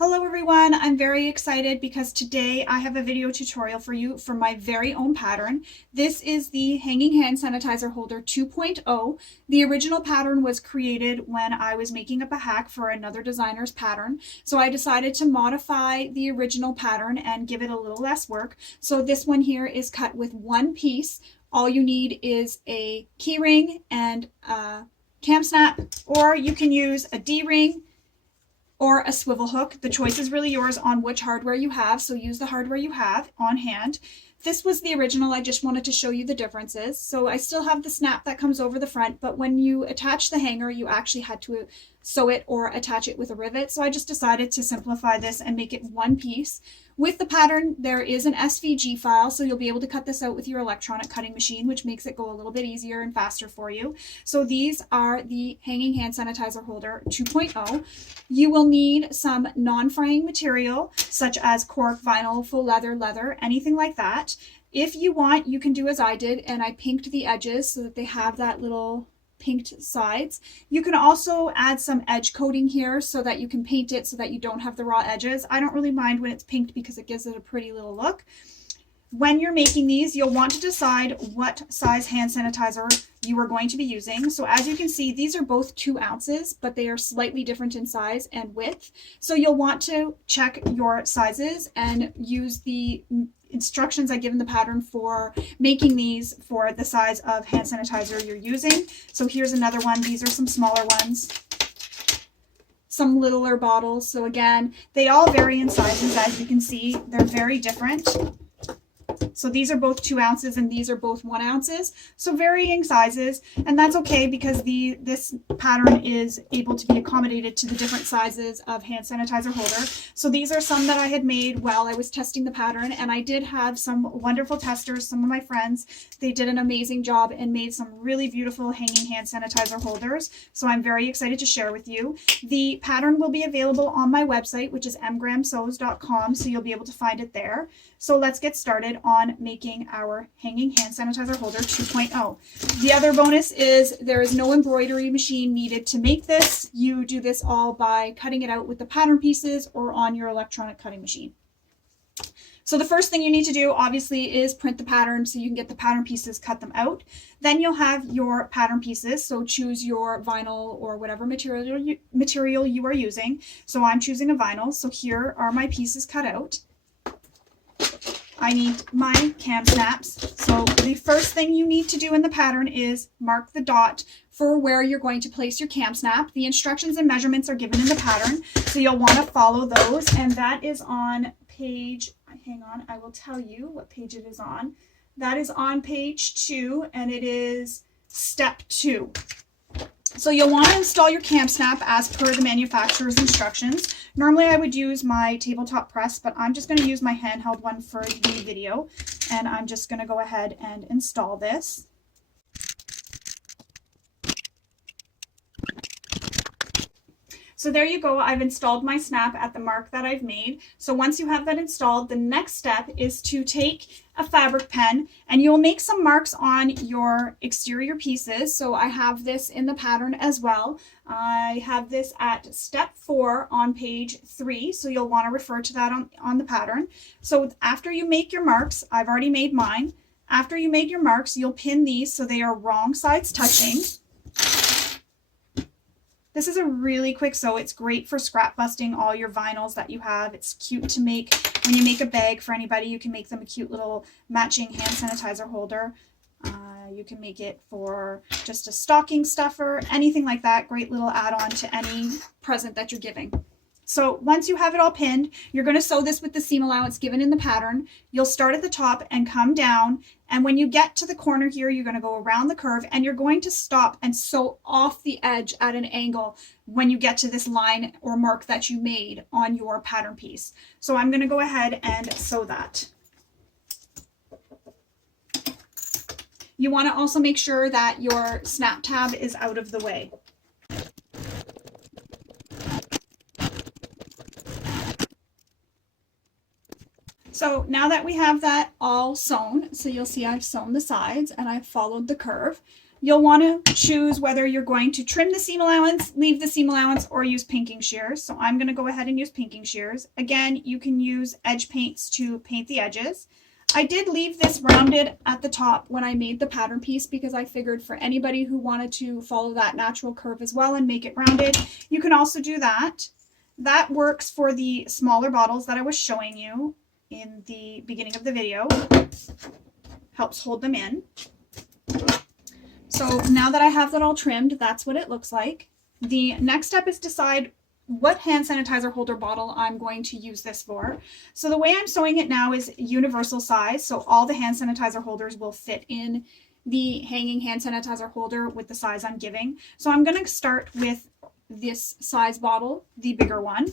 Hello everyone, I'm very excited because today I have a video tutorial for you for my very own pattern. This is the Hanging Hand Sanitizer Holder 2.0. The original pattern was created when I was making up a hack for another designer's pattern. So I decided to modify the original pattern and give it a little less work. So this one here is cut with one piece. All you need is a key ring and a cam snap, or you can use a D-ring or a swivel hook. The choice is really yours on which hardware you have, so use the hardware you have on hand. This was the original. I just wanted to show you the differences. So I still have the snap that comes over the front, but when you attach the hanger, you actually had to sew it or attach it with a rivet. So I just decided to simplify this and make it one piece. With the pattern, there is an SVG file, so you'll be able to cut this out with your electronic cutting machine, which makes it go a little bit easier and faster for you. So these are the Hanging Hand Sanitizer Holder 2.0. You will need some non-fraying material, such as cork, vinyl, faux leather, anything like that. If you want, you can do as I did, and I pinked the edges so that they have that little pinked sides. You can also add some edge coating here so that you can paint it so that you don't have the raw edges. I don't really mind when it's pinked because it gives it a pretty little look. When you're making these, you'll want to decide what size hand sanitizer you are going to be using. So as you can see, these are both 2 ounces, but they are slightly different in size and width. So you'll want to check your sizes and use the instructions I give in the pattern for making these for the size of hand sanitizer you're using. So here's another one. These are some smaller ones, some littler bottles. So again, they all vary in sizes. As you can see, they're very different. So these are both 2 ounces and these are both 1 ounces. So varying sizes, and that's okay because this pattern is able to be accommodated to the different sizes of hand sanitizer holder. So these are some that I had made while I was testing the pattern, and I did have some wonderful testers, some of my friends. They did an amazing job and made some really beautiful hanging hand sanitizer holders. So I'm very excited to share with you. The pattern will be available on my website, which is mgrahamsews.com, so you'll be able to find it there. So let's get started on making our Hanging Hand Sanitizer Holder 2.0. The other bonus is there is no embroidery machine needed to make this. You do this all by cutting it out with the pattern pieces or on your electronic cutting machine. So the first thing you need to do, obviously, is print the pattern so you can get the pattern pieces, cut them out. Then you'll have your pattern pieces, so choose your vinyl or whatever material you are using. So I'm choosing a vinyl, so here are my pieces cut out. I need my cam snaps. So the first thing you need to do in the pattern is mark the dot for where you're going to place your cam snap. The instructions and measurements are given in the pattern, so you'll want to follow those, and that is on page, hang on, I will tell you what page it is on. That is on page 2, and it is step 2. So you'll want to install your cam snap as per the manufacturer's instructions. Normally I would use my tabletop press, but I'm just going to use my handheld one for the video, and I'm just going to go ahead and install this. So there you go. I've installed my snap at the mark that I've made. So once you have that installed, the next step is to take a fabric pen and you'll make some marks on your exterior pieces. So I have this in the pattern as well. I have this at step 4 on page 3. So you'll want to refer to that on the pattern. So after you make your marks, I've already made mine. After you made your marks, you'll pin these so they are wrong sides touching. This is a really quick sew. It's great for scrap busting all your vinyls that you have. It's cute to make when you make a bag for anybody. You can make them a cute little matching hand sanitizer holder. You can make it for just a stocking stuffer, anything like that. Great little add-on to any present that you're giving. So once you have it all pinned, you're going to sew this with the seam allowance given in the pattern. You'll start at the top and come down. And when you get to the corner here, you're going to go around the curve and you're going to stop and sew off the edge at an angle when you get to this line or mark that you made on your pattern piece. So I'm going to go ahead and sew that. You want to also make sure that your snap tab is out of the way. So now that we have that all sewn, so you'll see I've sewn the sides and I've followed the curve. You'll want to choose whether you're going to trim the seam allowance, leave the seam allowance, or use pinking shears. So I'm going to go ahead and use pinking shears. Again, you can use edge paints to paint the edges. I did leave this rounded at the top when I made the pattern piece because I figured for anybody who wanted to follow that natural curve as well and make it rounded, you can also do that. That works for the smaller bottles that I was showing you in the beginning of the video. Helps hold them in. So now that I have that all trimmed, that's what it looks like. The next step is decide what hand sanitizer holder bottle I'm going to use this for. So the way I'm sewing it now is universal size. So all the hand sanitizer holders will fit in the hanging hand sanitizer holder with the size I'm giving. So I'm going to start with this size bottle, the bigger one.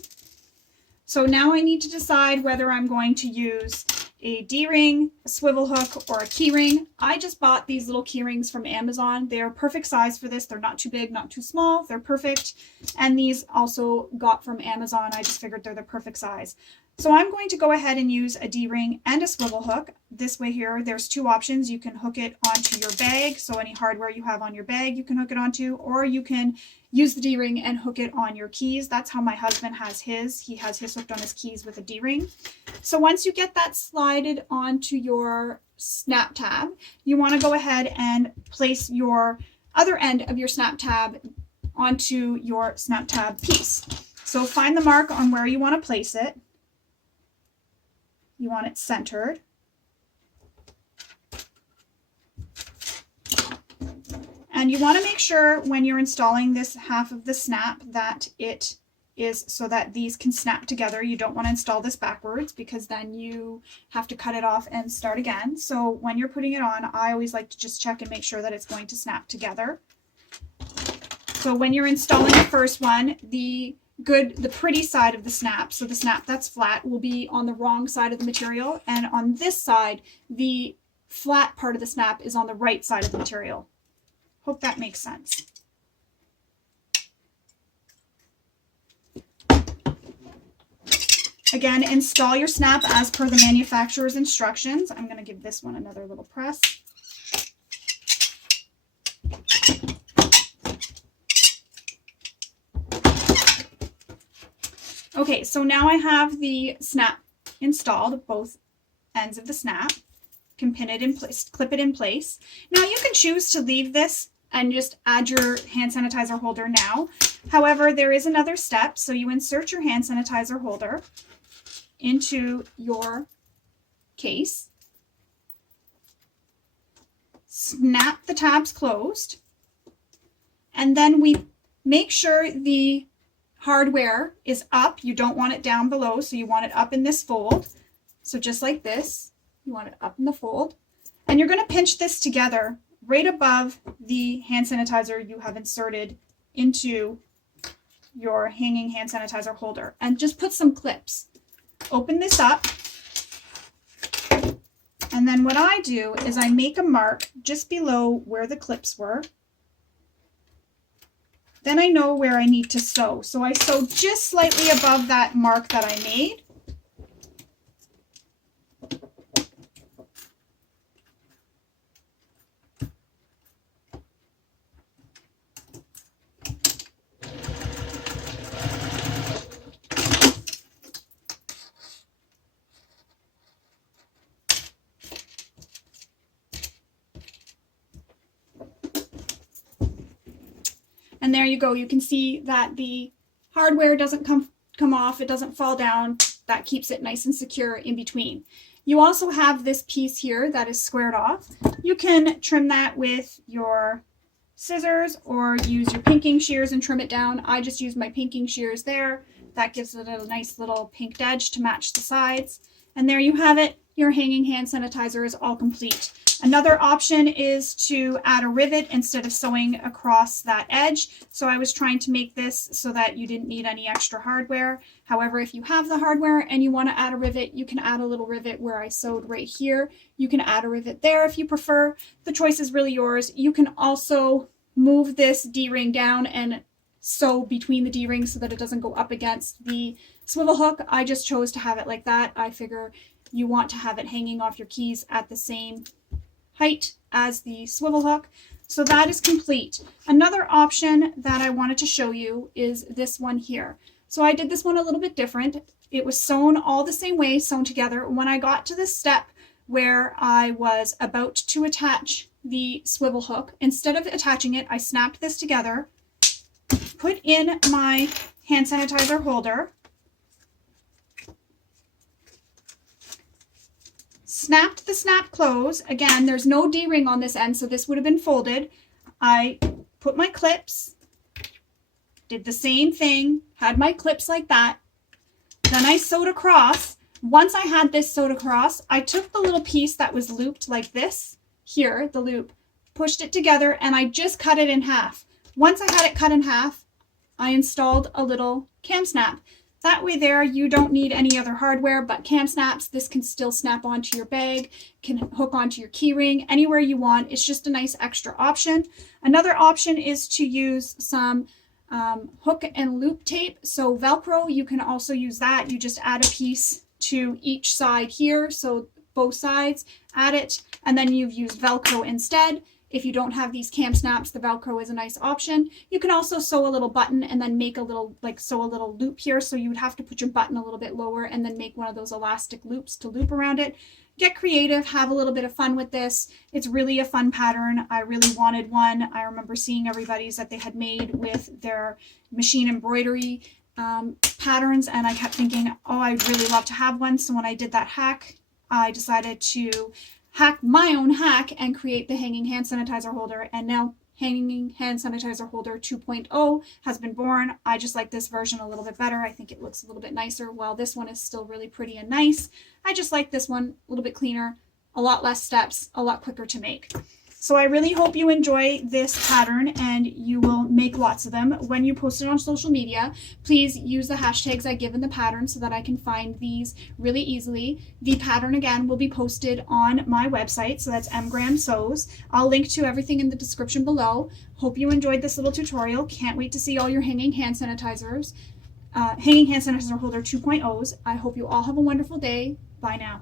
So now I need to decide whether I'm going to use a D-ring, a swivel hook, or a key ring. I just bought these little key rings from Amazon. They're perfect size for this. They're not too big, not too small. They're perfect. And these also got from Amazon. I just figured they're the perfect size. So I'm going to go ahead and use a D-ring and a swivel hook. This way here, there's two options. You can hook it onto your bag. So any hardware you have on your bag, you can hook it onto, or you can use the D-ring and hook it on your keys. That's how my husband has his. He has his hooked on his keys with a D-ring. So once you get that slided onto your snap tab, you want to go ahead and place your other end of your snap tab onto your snap tab piece. So find the mark on where you want to place it. You want it centered. And you want to make sure when you're installing this half of the snap that it is so that these can snap together. You don't want to install this backwards because then you have to cut it off and start again. So when you're putting it on, I always like to just check and make sure that it's going to snap together. So when you're installing the first one, the pretty side of the snap, so the snap that's flat, will be on the wrong side of the material, and on this side, the flat part of the snap is on the right side of the material. Hope that makes sense. Again, install your snap as per the manufacturer's instructions. I'm going to give this one another little press. Okay, so now I have the snap installed, both ends of the snap. You can pin it in place, clip it in place. Now you can choose to leave this and just add your hand sanitizer holder now. However, there is another step. So you insert your hand sanitizer holder into your case. Snap the tabs closed. And then we make sure the hardware is up. You don't want it down below, so you want it up in this fold. So just like this, you want it up in the fold. And you're going to pinch this together right above the hand sanitizer you have inserted into your hanging hand sanitizer holder. And just put some clips. Open this up. And then what I do is I make a mark just below where the clips were. Then I know where I need to sew. So I sew just slightly above that mark that I made. And there you go. You can see that the hardware doesn't come off. It doesn't fall down. That keeps it nice and secure in between. You also have this piece here that is squared off. You can trim that with your scissors or use your pinking shears and trim it down. I just use my pinking shears there. That gives it a nice little pinked edge to match the sides. And there you have it. Your hanging hand sanitizer is all complete. Another option is to add a rivet instead of sewing across that edge. So I was trying to make this so that you didn't need any extra hardware. However, if you have the hardware and you want to add a rivet, you can add a little rivet where I sewed right here. You can add a rivet there if you prefer. The choice is really yours. You can also move this D-ring down and sew between the D-rings so that it doesn't go up against the swivel hook. I just chose to have it like that. I figure you want to have it hanging off your keys at the same height as the swivel hook. So that is complete. Another option that I wanted to show you is this one here. So I did this one a little bit different. It was sewn all the same way, sewn together. When I got to this step where I was about to attach the swivel hook, instead of attaching it, I snapped this together, put in my hand sanitizer holder, snapped the snap close. Again, there's no D-ring on this end, so this would have been folded. I put my clips, did the same thing, had my clips like that. Then I sewed across. Once I had this sewed across, I took the little piece that was looped like this, here, the loop, pushed it together, and I just cut it in half. Once I had it cut in half, I installed a little cam snap. That way there, you don't need any other hardware but cam snaps. This can still snap onto your bag, can hook onto your key ring, anywhere you want. It's just a nice extra option. Another option is to use some hook and loop tape. So Velcro, you can also use that. You just add a piece to each side here, so both sides, add it, and then you've used Velcro instead. If you don't have these cam snaps, the Velcro is a nice option. You can also sew a little button and then make a little, sew a little loop here. So you would have to put your button a little bit lower and then make one of those elastic loops to loop around it. Get creative, have a little bit of fun with this. It's really a fun pattern. I really wanted one. I remember seeing everybody's that they had made with their machine embroidery patterns, and I kept thinking, oh, I'd really love to have one. So when I did that hack, I decided to hack my own hack and create the hanging hand sanitizer holder. And now hanging hand sanitizer holder 2.0 has been born. I just like this version a little bit better. I think it looks a little bit nicer. While this one is still really pretty and nice, I just like this one a little bit cleaner, a lot less steps, a lot quicker to make. So I really hope you enjoy this pattern and you will make lots of them. When you post it on social media, please use the hashtags I give in the pattern so that I can find these really easily. The pattern, again, will be posted on my website, so that's mgram sews. I'll link to everything in the description below. Hope you enjoyed this little tutorial. Can't wait to see all your hanging hand sanitizers, hanging hand sanitizer holder 2.0s. I hope you all have a wonderful day. Bye now.